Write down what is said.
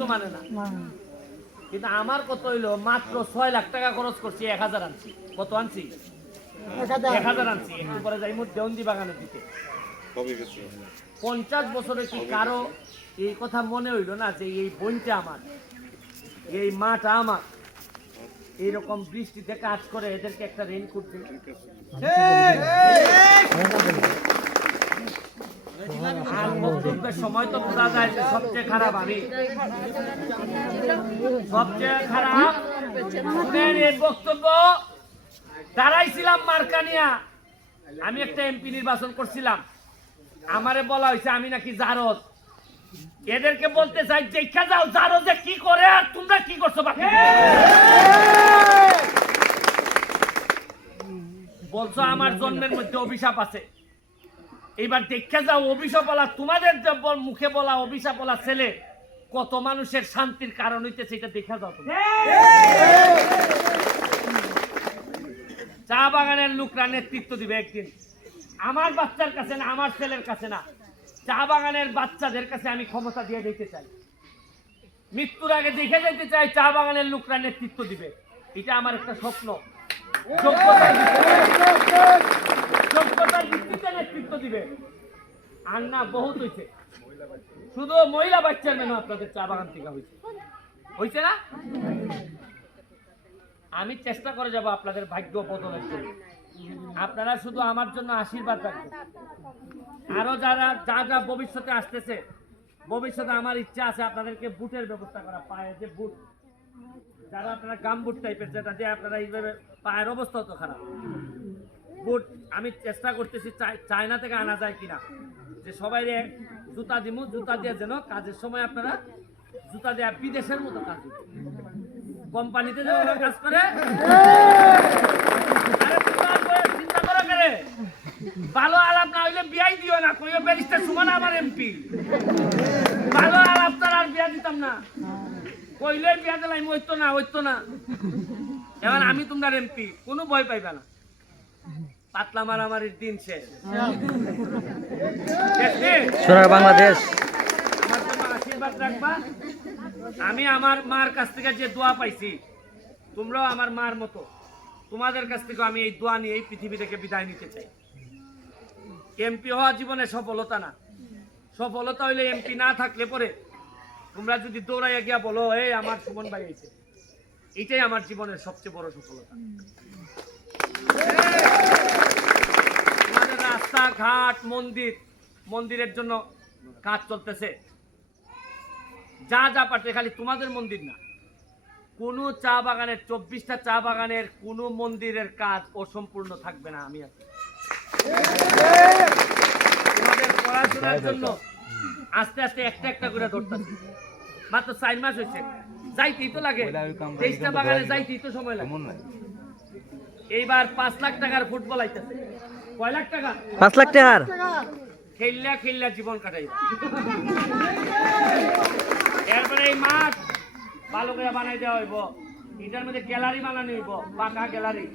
তো মানে না, কিন্তু আমার কত হইলো মাত্র 6 লাখ টাকা খরচ করছি, 1000 আনছি। কত আনছি? 1000 আনছি। একটু পরে যাই দেওন্দি বাগানের দিকে। 50 বছরে কি কারো এই কথা মনে হইল না যে এই বইটা আমার, এই মাটা আমার, এইরকম বৃষ্টিতে কাজ করে এদেরকে একটা রেইনকোট দিই? আর বক্তব্যের সময় তো বোঝা যায় যে সবচেয়ে খারাপ আমি, সবচেয়ে খারাপ। এই বক্তব্য দাঁড়াইছিলাম মার্কানিয়া, আমি একটা এমপি নির্বাচন করছিলাম, আমারে বলা হয়েছে আমি নাকি জারদ। এদেরকে বলতে চাই দেখা যাও জারদে কি করে আর তোমরা কি করছো বাকি। বলছো আমার জন্মের মধ্যে অভিশাপ আছে, এইবার দেখা যাও অভিশাপ বলা তোমাদের মুখে বলা অভিশাপ বলা ছেলে কত মানুষের শান্তির কারণ হইতেছে, এটা দেখা যাও। চা বাগানের লোকরা নেতৃত্ব দিবে একদিন, আমার বাচ্চার কাছে না, আমার ছেলের কাছে না, চা বাগানের বাচ্চাদের কাছে আমি ক্ষমতা দিয়ে দিতে চাই। মৃত্যুর আগে দেখে যেতে চাই চা বাগানের লোকরা নেতৃত্ব দিবে, এটা আমার একটা স্বপ্ন। যোগ্যতার ভিত্তিতে নেতৃত্ব দিবে। আর না বহুত হয়েছে, শুধু মহিলা বাচ্চার মেনু আপনাদের চা বাগান থেকে হয়েছে না। আমি চেষ্টা করে যাব আপনাদের ভাগ্য বদলের জন্য, আপনারা শুধু আমার জন্য আশীর্বাদ রাখবেন। আরো যারা যা যা ভবিষ্যতে আসতেছে, ভবিষ্যতে আমার ইচ্ছা আছে আপনাদেরকে বুটের ব্যবস্থা করা, পায়ে যে বুট, যারা আপনারা গাম বুট টাইপের, যেটা যে আপনারা এইভাবে পায়ের অবস্থা তো খারাপ, বুট আমি চেষ্টা করতেছি চায়না থেকে আনা যায় কিনা, যে সবাই জুতা দিব, জুতা দিয়ে যেন কাজের সময় আপনারা জুতা দেওয়া বিদেশের মতো কাজ, কোম্পানিতে যেভাবে কাজ করে। চিন্তা করা করে ভালো আলাপ না হইলে বিয়াই দিও না, কইও ব্যারিস্টার সুমন আমার এমপি, ভালো আলাপ তার আর বিয়া দিতাম না, কইলে বিয়া দিলাম হইতো না। এবার আমি তোমরা এমপি, কোনো ভয় পাইবা না, পাতলা মারামারির দিন শেষ। বাংলাদেশ আমার জন্য আশীর্বাদ রাখবা। আমি আমার মার কাছ থেকে যে দোয়া পাইছি, তোমরাও আমার মার মতো, তোমাদের কাছ থেকে আমি এই দোয়া নিয়ে এই পৃথিবী থেকে বিদায় নিতে চাই। এমপি হওয়া জীবনে সফলতা না, সফলতা হইলে এমপি না থাকলে পরে তোমরা যদি দৌড়াইয়া গিয়া বলো এই আমার সুমন ভাই হয়েছে, এটাই আমার জীবনের সবচেয়ে বড় সফলতা। তোমাদের রাস্তাঘাট, মন্দিরের জন্য কাজ চলতেছে, যা যা পারছে, খালি তোমাদের মন্দির না, কোন চা বাগানের 24টা চা বাগানের কোন মন্দিরের কাজ অসম্পূর্ণ থাকবে না। আমি আছি তোমাদের পড়াশোনার জন্য আস্তে আস্তে একটা একটা করে ধরতেছি, মাত্র 4 মাস হয়েছে, যাইতেই তো লাগে, 23টা বাগানে যাইতেই তো সময় লাগে। এইবার 5 লাখ টাকার ফুটবল আইতেছে, কয় লাখ টাকা? 5 লাখ টাকার খেললা জীবন কাটাই। এরপরে এই মাঠ ভালো করে বানাই দেওয়া হইব, এটার মধ্যে গ্যালারি বানানো হইব, পাকা গ্যালারি,